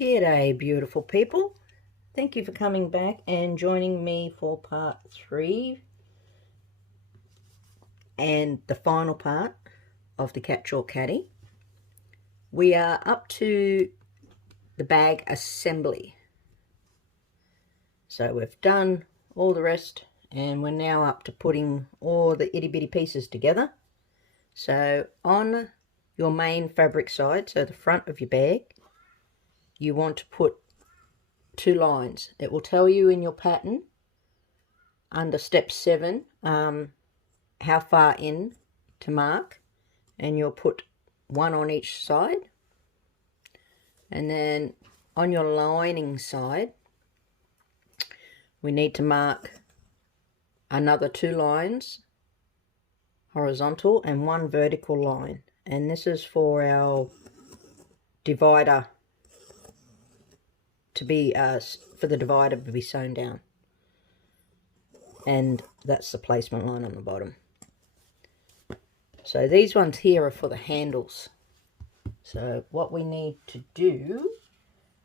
G'day beautiful people. Thank you for coming back and joining me for part 3 and the final part of the catch-all caddy. We are up to the bag assembly. So we've done all the rest and we're now up to putting all the itty bitty pieces together. So on your main fabric side, so the front of your bag, you want to put 2 lines. It will tell you in your pattern under step 7 how far in to mark, and you'll put 1 on each side. And then on your lining side we need to mark another 2 lines horizontal and 1 vertical line, and this is for our divider to be for the divider to be sewn down, and that's the placement line on the bottom. So these ones here are for the handles. So what we need to do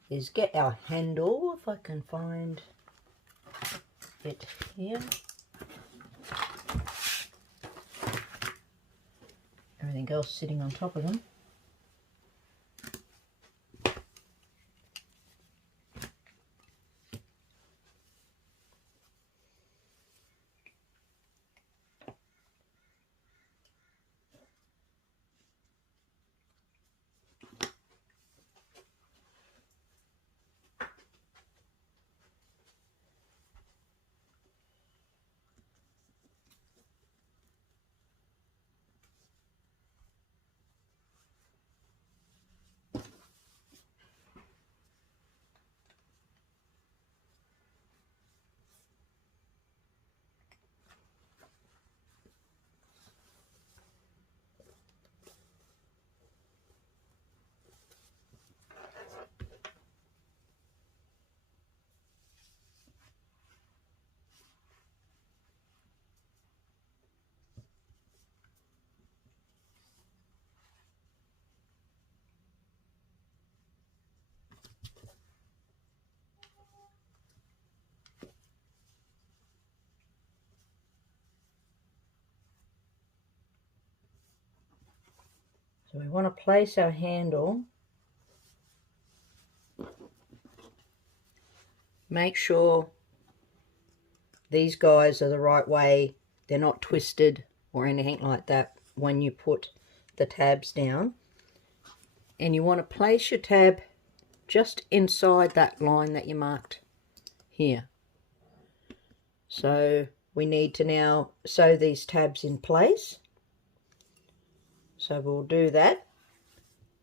is get our handle, if I can find it here. Everything else sitting on top of them. So we want to place our handle, make sure these guys are the right way, they're not twisted or anything like that when you put the tabs down. And you want to place your tab just inside that line that you marked here. So we need to now sew these tabs in place. So we'll do that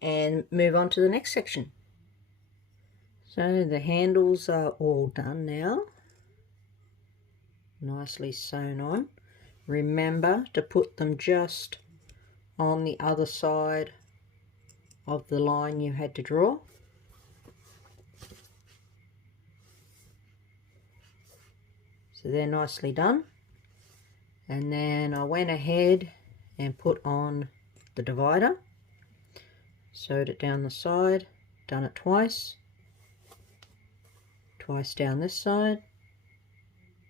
and move on to the next section. So the handles are all done now, nicely sewn on. Remember to put them just on the other side of the line you had to draw. So they're nicely done. And then I went ahead and put on the divider, sewed it down the side, done it twice down this side.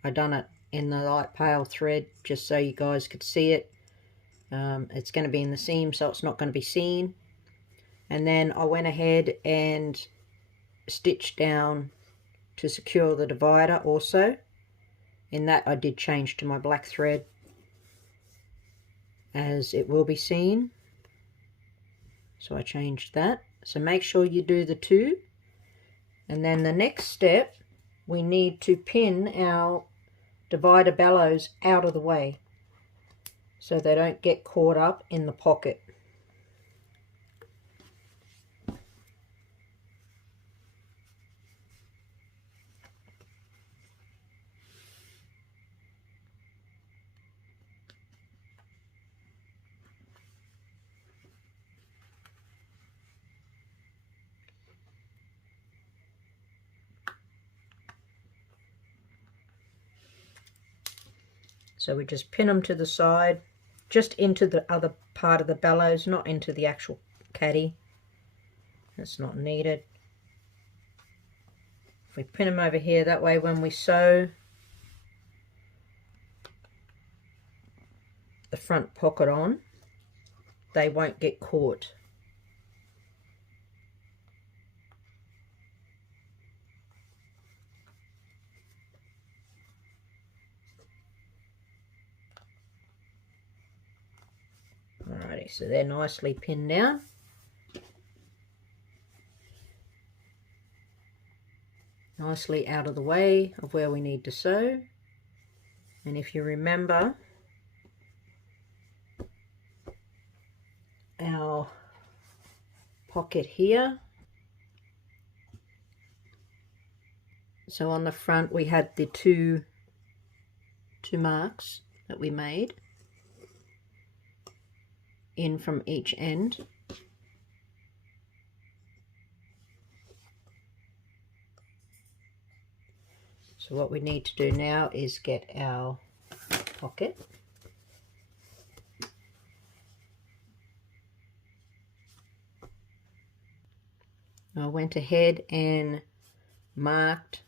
I done it in the light pale thread just so you guys could see it. It's going to be in the seam, so it's not going to be seen. And then I went ahead and stitched down to secure the divider also. In that I did change to my black thread, as it will be seen. So I changed that. So make sure you do the 2. And then the next step, we need to pin our divider bellows out of the way so they don't get caught up in the pocket. So we just pin them to the side, just into the other part of the bellows, not into the actual caddy. That's not needed. we pin them over here, that way when we sew the front pocket on, they won't get caught. Alrighty, so they're nicely pinned down. Nicely out of the way of where we need to sew. And if you remember, our pocket here, so on the front we had the two marks that we made in from each end. So what we need to do now is get our pocket. I went ahead and marked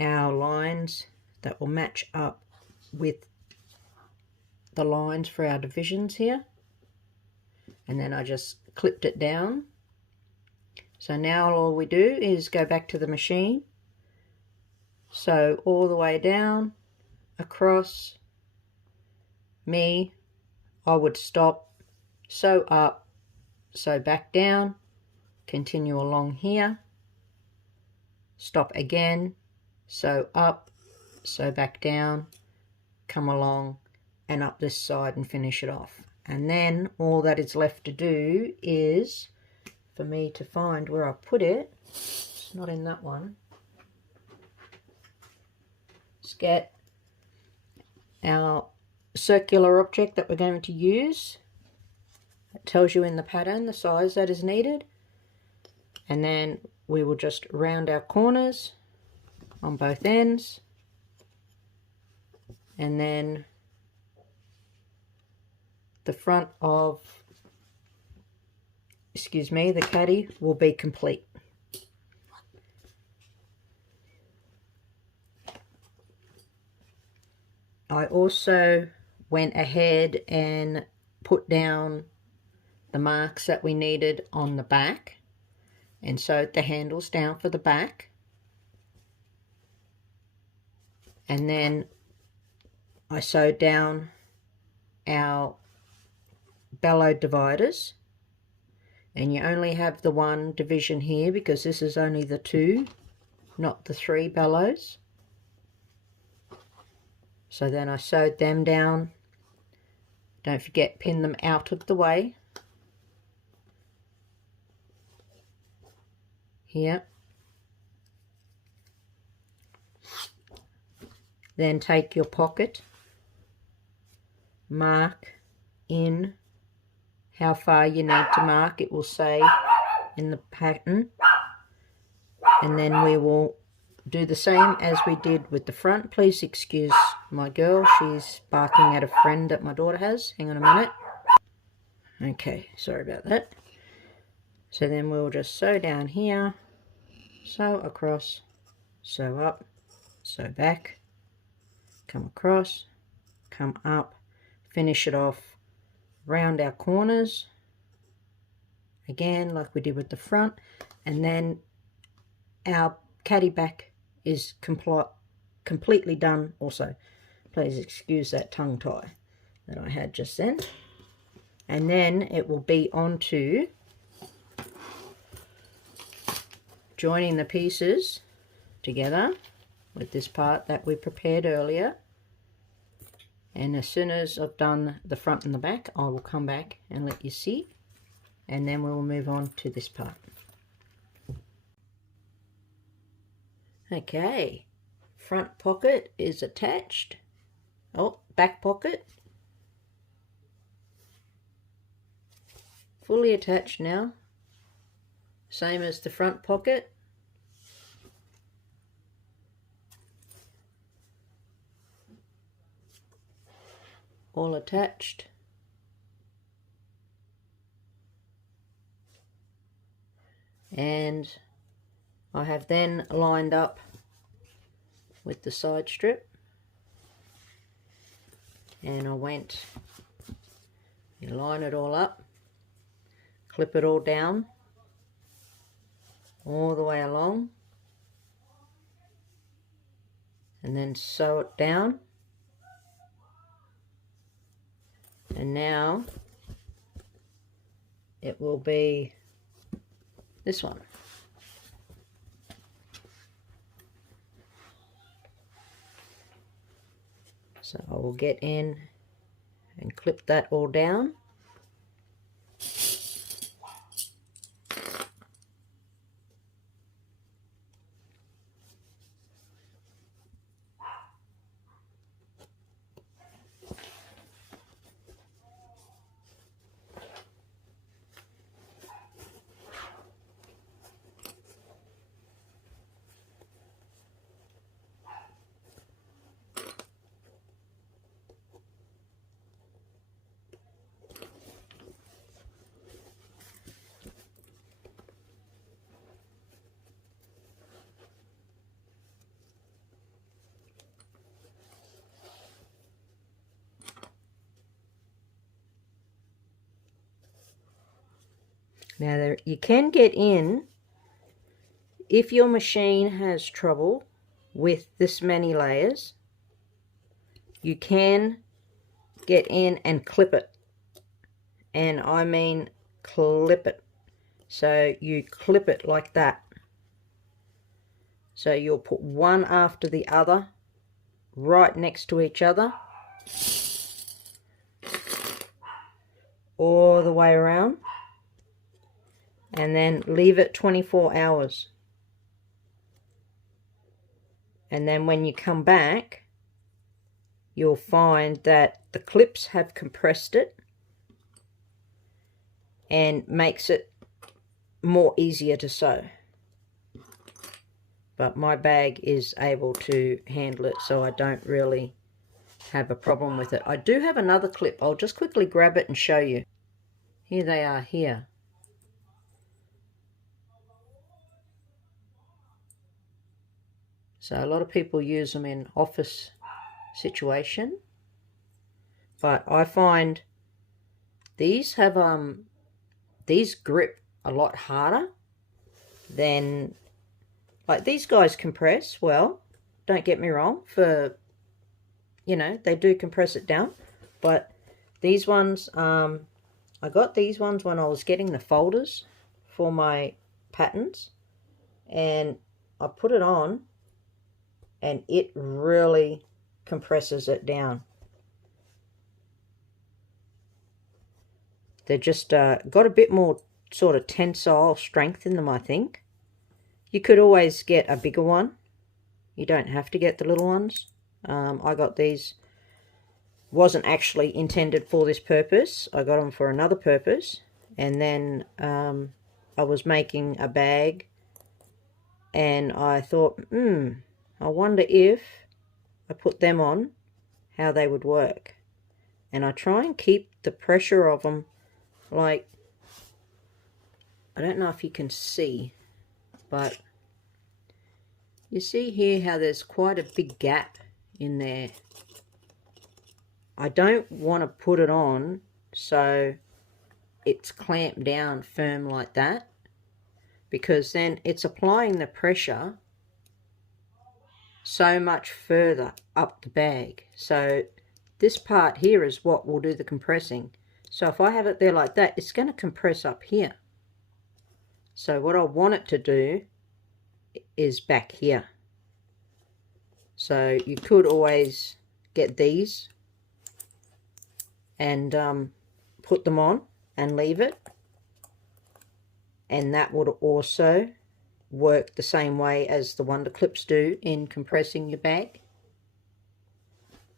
our lines that will match up with the lines for our divisions here, and then I just clipped it down. So now all we do is go back to the machine, sew all the way down, across. I would stop, sew up, sew back down, continue along here, stop again, sew up, sew back down, come along and up this side and finish it off. And then all that is left to do is for me to find where I put it. It's not in that one. Let's get our circular object that we're going to use. It tells you in the pattern the size that is needed, and then we will just round our corners on both ends, and then the front of, the caddy will be complete. I also went ahead and put down the marks that we needed on the back and sewed the handles down for the back. And then I sewed down our Bellow dividers, and you only have the one division here because this is only the 2, not the 3 bellows. So then I sewed them down. Don't forget, pin them out of the way here. Then take your pocket, mark in how far you need to mark. It will say in the pattern, and then we will do the same as we did with the front. Please excuse my girl, she's barking at a friend that my daughter has. Hang on a minute. Okay, sorry about that. So then we'll just sew down here, sew across, sew up, sew back, come across, come up, finish it off, round our corners again like we did with the front, and then our caddy back is completely done also. Please excuse that tongue tie that I had just then. And then it will be on to joining the pieces together with this part that we prepared earlier. And as soon as I've done the front and the back, I will come back and let you see, and then we will move on to this part. Okay, front pocket is attached. Oh, back pocket. Fully attached now. Same as the front pocket. All attached. And I have then lined up with the side strip, and I went, you line it all up, clip it all down all the way along, and then sew it down. And now it will be this one. So I will get in and clip that all down. Now you can get in, if your machine has trouble with this many layers, you can get in and clip it. And I mean clip it. So you clip it like that. So you'll put one after the other right next to each other, all the way around, and then leave it 24 hours. And then when you come back, you'll find that the clips have compressed it and makes it more easier to sew. But my bag is able to handle it, so I don't really have a problem with it. I do have another clip. I'll just quickly grab it and show you. Here they are here. So a lot of people use them in office situation, but I find these have these grip a lot harder than, like, these guys compress well, don't get me wrong, for, you know, they do compress it down, but these ones, I got these ones when I was getting the folders for my patterns, and I put it on and it really compresses it down. They're just got a bit more sort of tensile strength in them, I think. You could always get a bigger one. You don't have to get the little ones. I got these, wasn't actually intended for this purpose. I got them for another purpose. And then I was making a bag, and I thought, I wonder if I put them on, how they would work. And I try and keep the pressure of them, like, I don't know if you can see, but you see here how there's quite a big gap in there. I don't want to put it on so it's clamped down firm like that, because then it's applying the pressure so much further up the bag. So this part here is what will do the compressing. So if I have it there like that, it's going to compress up here. So what I want it to do is back here. So you could always get these and put them on and leave it, and that would also work the same way as the Wonder Clips do in compressing your bag.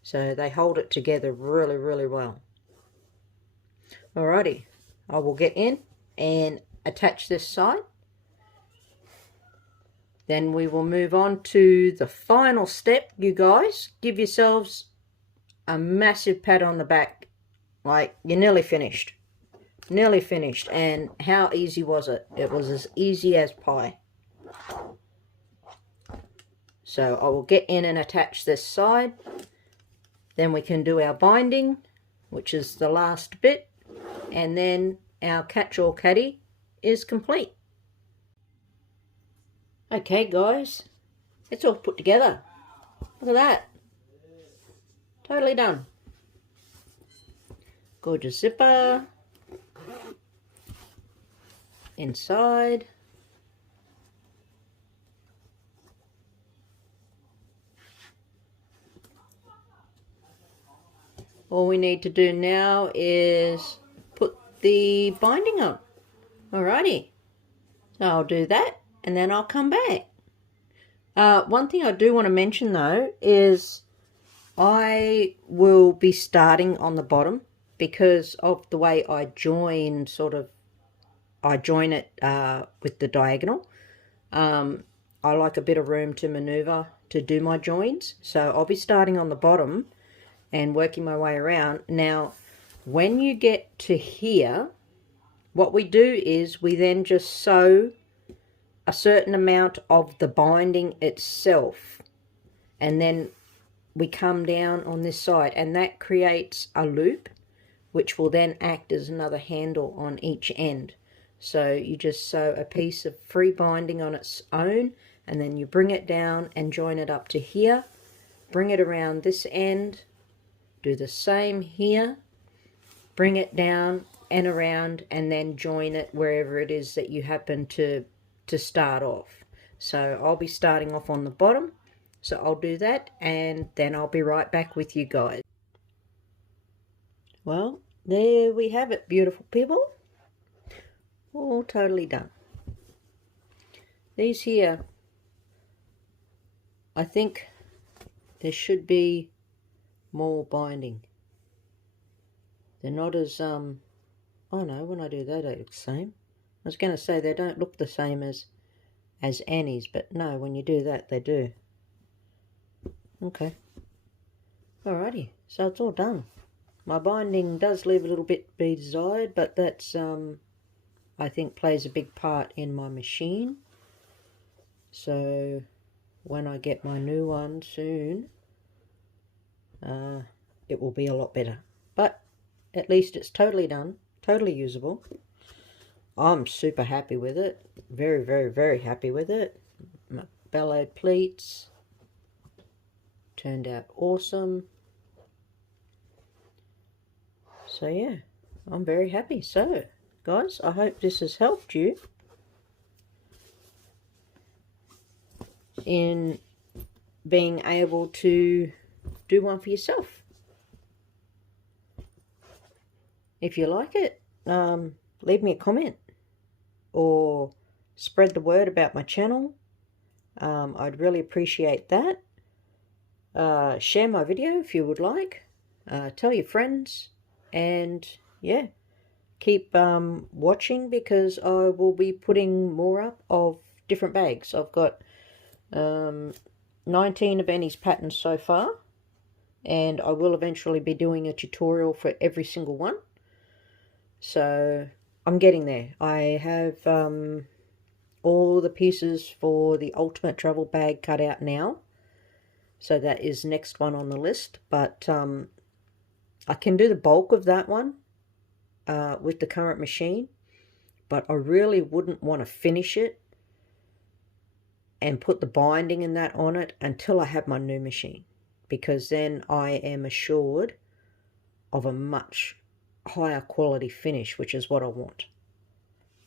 So they hold it together really, really well. Alrighty, I will get in and attach this side. Then we will move on to the final step, you guys. Give yourselves a massive pat on the back. Like, you're nearly finished. Nearly finished. And how easy was it? It was as easy as pie. So I will get in and attach this side. Then we can do our binding, which is the last bit. And then our catch-all caddy is complete. Okay guys, it's all put together. Look at that. Totally done. Gorgeous zipper. Inside. All we need to do now is put the binding on. Alrighty. So I'll do that and then I'll come back. One thing I do want to mention though is I will be starting on the bottom because of the way I join it with the diagonal. I like a bit of room to maneuver to do my joins. So I'll be starting on the bottom and working my way around. Now, when you get to here, what we do is we then just sew a certain amount of the binding itself, and then we come down on this side, and that creates a loop, which will then act as another handle on each end. So you just sew a piece of free binding on its own, and then you bring it down and join it up to here, bring it around this end, do the same here, bring it down and around, and then join it wherever it is that you happen to start off. So I'll be starting off on the bottom, so I'll do that and then I'll be right back with you guys. Well, there we have it, beautiful people. All totally done. These here, I think there should be more binding. They're not as oh no, when I do that they look the same. I was going to say they don't look the same as Annie's, but no, when you do that they do. Okay, alrighty, so it's all done. My binding does leave a little bit to be desired, but that's I think plays a big part in my machine. So when I get my new one soon, it will be a lot better. But at least it's totally done, totally usable. I'm super happy with it. Very, very, very happy with it. My bellowed pleats turned out awesome. So yeah, I'm very happy. So guys, I hope this has helped you in being able to do one for yourself. If you like it, leave me a comment or spread the word about my channel. I'd really appreciate that. Share my video if you would like. Tell your friends, and yeah, keep watching because I will be putting more up of different bags. I've got 19 of Annie's patterns so far, and I will eventually be doing a tutorial for every single one. So I'm getting there. I have all the pieces for the ultimate travel bag cut out now, so that is next one on the list. But I can do the bulk of that one with the current machine, but I really wouldn't want to finish it and put the binding and that on it until I have my new machine, because then I am assured of a much higher quality finish, which is what I want.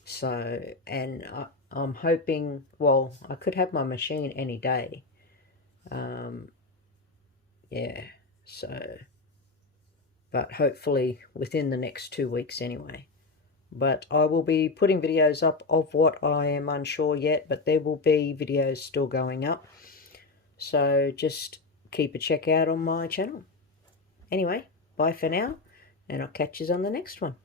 So, and I'm hoping, well, I could have my machine any day. Yeah, so, but hopefully within the next 2 weeks anyway. But I will be putting videos up of what I am unsure yet, but there will be videos still going up. So just keep a check out on my channel. Anyway, bye for now, and I'll catch you on the next one.